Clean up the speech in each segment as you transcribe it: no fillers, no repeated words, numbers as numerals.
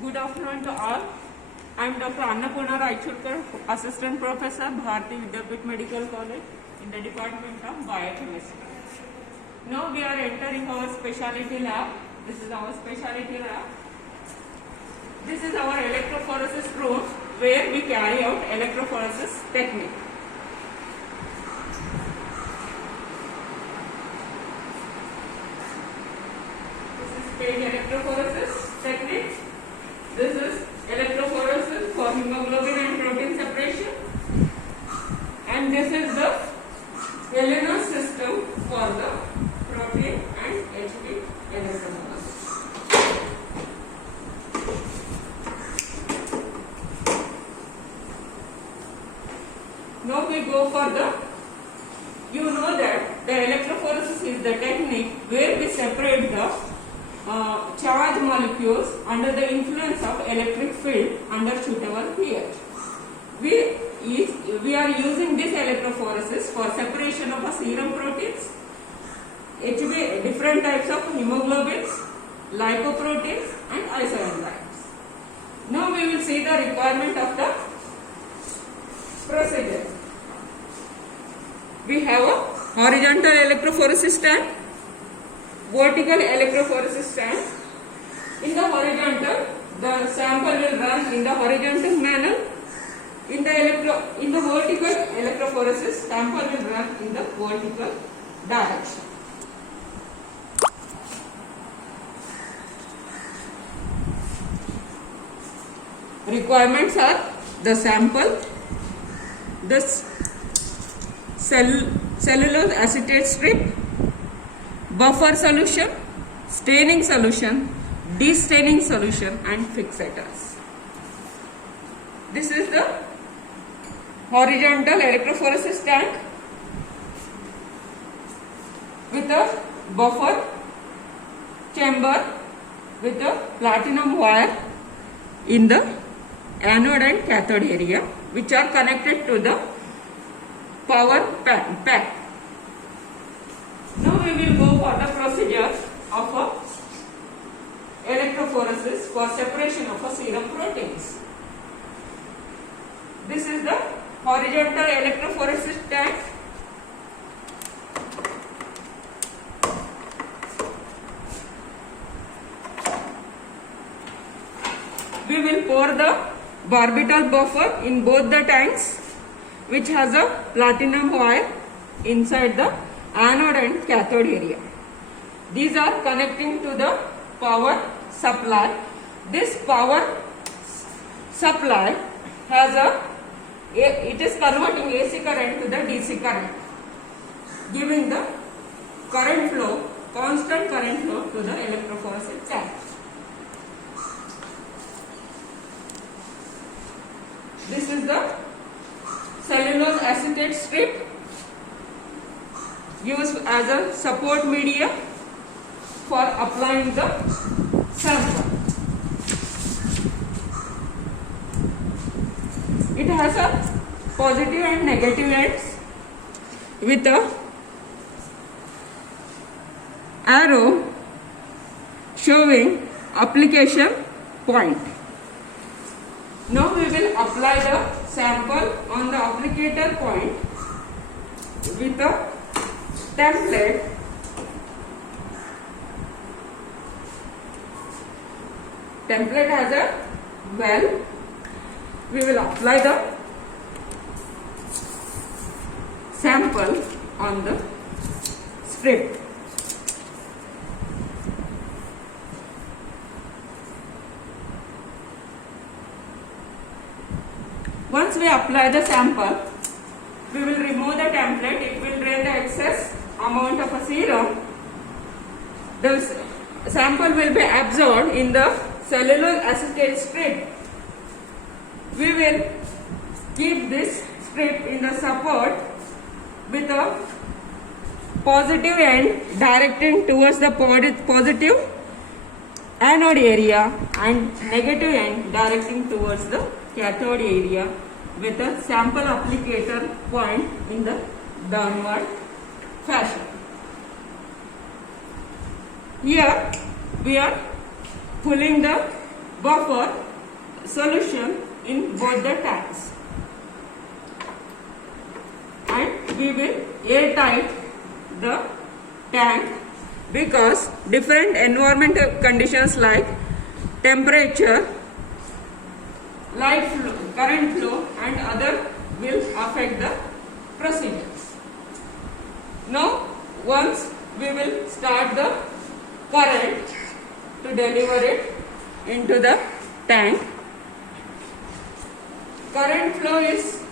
Good afternoon to all. I am Dr. Annapurna Raichurkar, Assistant Professor, Bharati Vidyapeeth Medical College in the Department of Biochemistry. Now we are entering our specialty lab. This is our specialty lab. This is our electrophoresis room where we carry out electrophoresis technique. This is phage electrophoresis technique. This is electrophoresis for hemoglobin and protein separation, and this is the Elenos system for the protein and HB electrophoresis. Now we go for the, you know that the electrophoresis is the technique where we separate the charged molecules under the influence of electric field under suitable pH. We are using this electrophoresis for separation of serum proteins, HB, different types of hemoglobins, lipoproteins and isoenzymes. Now we will see the requirement of the procedure. We have a horizontal electrophoresis tank, vertical electrophoresis stand. In the horizontal, the sample will run in the horizontal manner. In the vertical electrophoresis, sample will run in the vertical direction. Requirements are the sample, this cellulose acetate strip, buffer solution, staining solution, destaining solution and fixators. This is the horizontal electrophoresis tank with a buffer chamber with a platinum wire in the anode and cathode area, which are connected to the power pack. Now we will go for the procedure of electrophoresis for separation of serum proteins. This is the horizontal electrophoresis tank. We will pour the barbital buffer in both the tanks, which has a platinum wire inside the anode and cathode area. These are connecting to the power supply. This power supply has it is converting AC current to the DC current, giving the current flow, constant current flow to the electrophoresis tank. This is the cellulose acetate strip used as a support media for applying the sample. It has a positive and negative ends with a arrow showing application point. Now we will apply the sample on the applicator point with a template. Template has a well. We will apply the sample on the strip. Once we apply the sample, we will remove the template. It will drain the excess amount of a serum. The sample will be absorbed in the cellulose acetate strip. We will keep this strip in the support with a positive end directing towards the positive anode area and negative end directing towards the cathode area with a sample applicator point in the downward fashion. Here we are pulling the buffer solution in both the tanks. And we will airtight the tank because different environmental conditions like temperature, light flow, current flow and other will affect the procedures. Now once we will start the current to deliver it into the tank, current flow is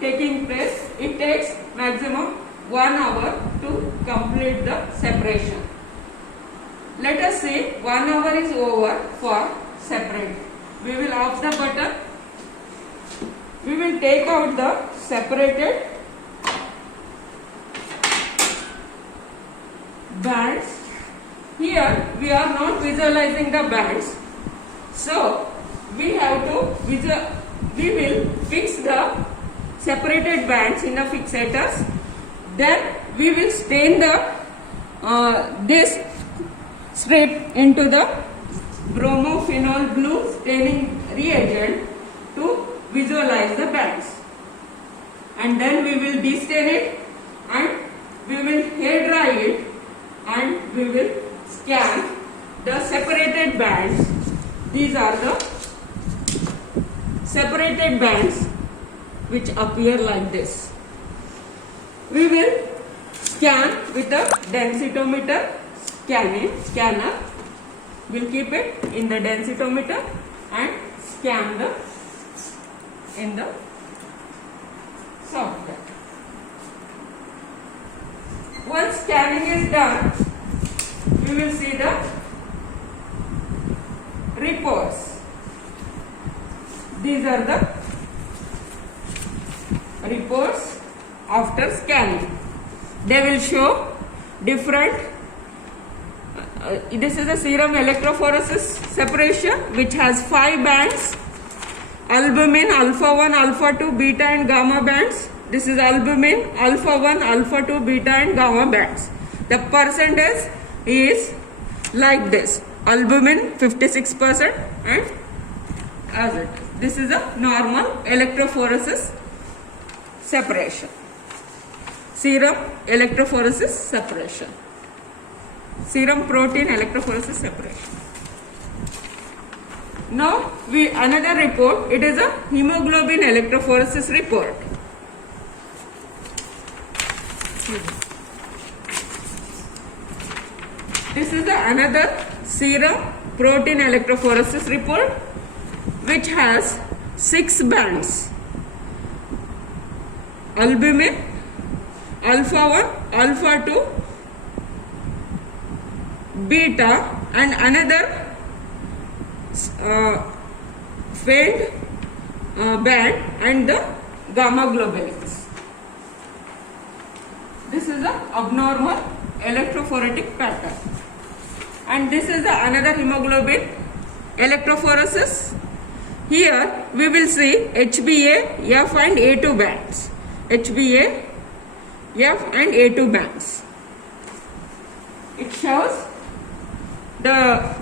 taking place. It takes maximum 1 hour to complete the separation. Let us say 1 hour is over for separate. We will off the button. We will take out the separated bands. Here we are not visualizing the bands. So we have to we will fix the separated bands in the fixators. Then we will stain the this strip into the bromophenol blue staining reagent to visualize the bands. And then we will destain it and we will hair dry it and we will scan the separated bands. These are the separated bands which appear like this. We will scan with a densitometer scanner. We'll keep it in the densitometer and scan in the software. Once scanning is done, we will see the reports. These are the reports after scanning. They will show different. This is a serum electrophoresis separation which has 5 bands: albumin, alpha 1, alpha 2, beta and gamma bands. This is albumin, alpha 1, alpha 2, beta and gamma bands. The percentage is like this: albumin 56% and as it is. This is a normal electrophoresis separation. Serum electrophoresis separation. Serum protein electrophoresis separation. Now another report. It is a hemoglobin electrophoresis report. This is another serum protein electrophoresis report which has 6 bands: albumin, alpha 1, alpha 2, beta and another faint band and the gamma globulins. This is the abnormal electrophoretic pattern. And this is another hemoglobin electrophoresis. Here we will see HbA, F and A2 bands. HbA, F and A2 bands. It shows the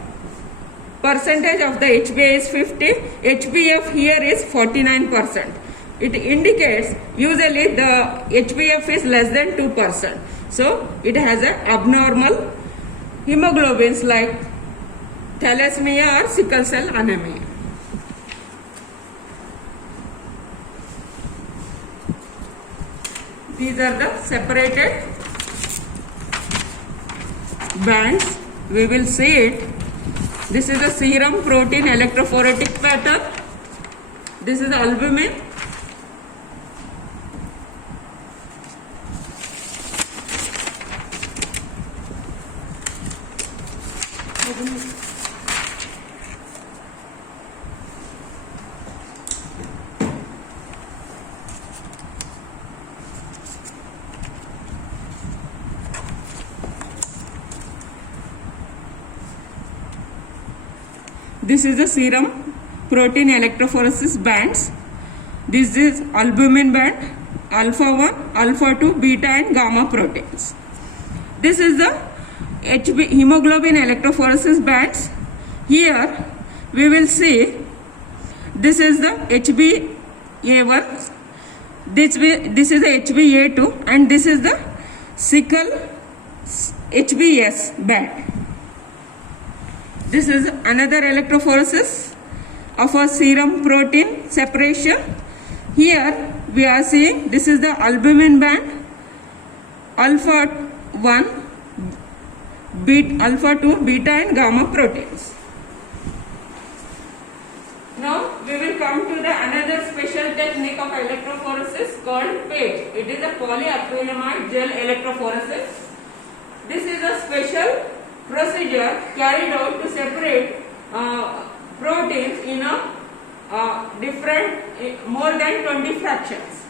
percentage of the HbA is 50. HbF here is 49%. It indicates usually the HbF is less than 2%. So it has an abnormal hemoglobins like thalassemia or sickle cell anemia. These are the separated bands. We will see it. This is a serum protein electrophoretic pattern. This is albumin. This is the serum protein electrophoresis bands. This is albumin band, alpha 1, alpha 2, beta and gamma proteins. This is the hemoglobin electrophoresis bands. Here we will see this is the HbA1, this is the HbA2, and this is the sickle HbS band. This is another electrophoresis of a serum protein separation. Here we are seeing this is the albumin band, alpha 1, alpha 2, beta and gamma proteins. Now we will come to the another special technique of electrophoresis called PAGE. It is a polyacrylamide gel electrophoresis. This is a special procedure carried out to separate proteins in a different more than 20 fractions.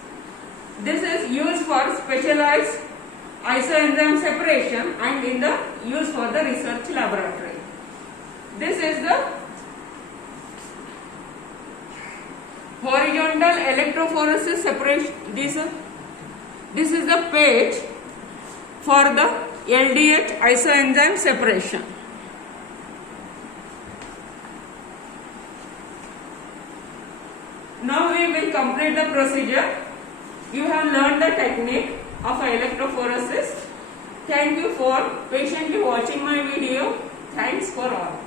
This is used for specialized isoenzyme separation and in the use for the research laboratory. This is the horizontal electrophoresis separation. This is the page for the LDH isoenzyme separation. Now we will complete the procedure. You have learned the technique of electrophoresis. Thank you for patiently watching my video. Thanks for all.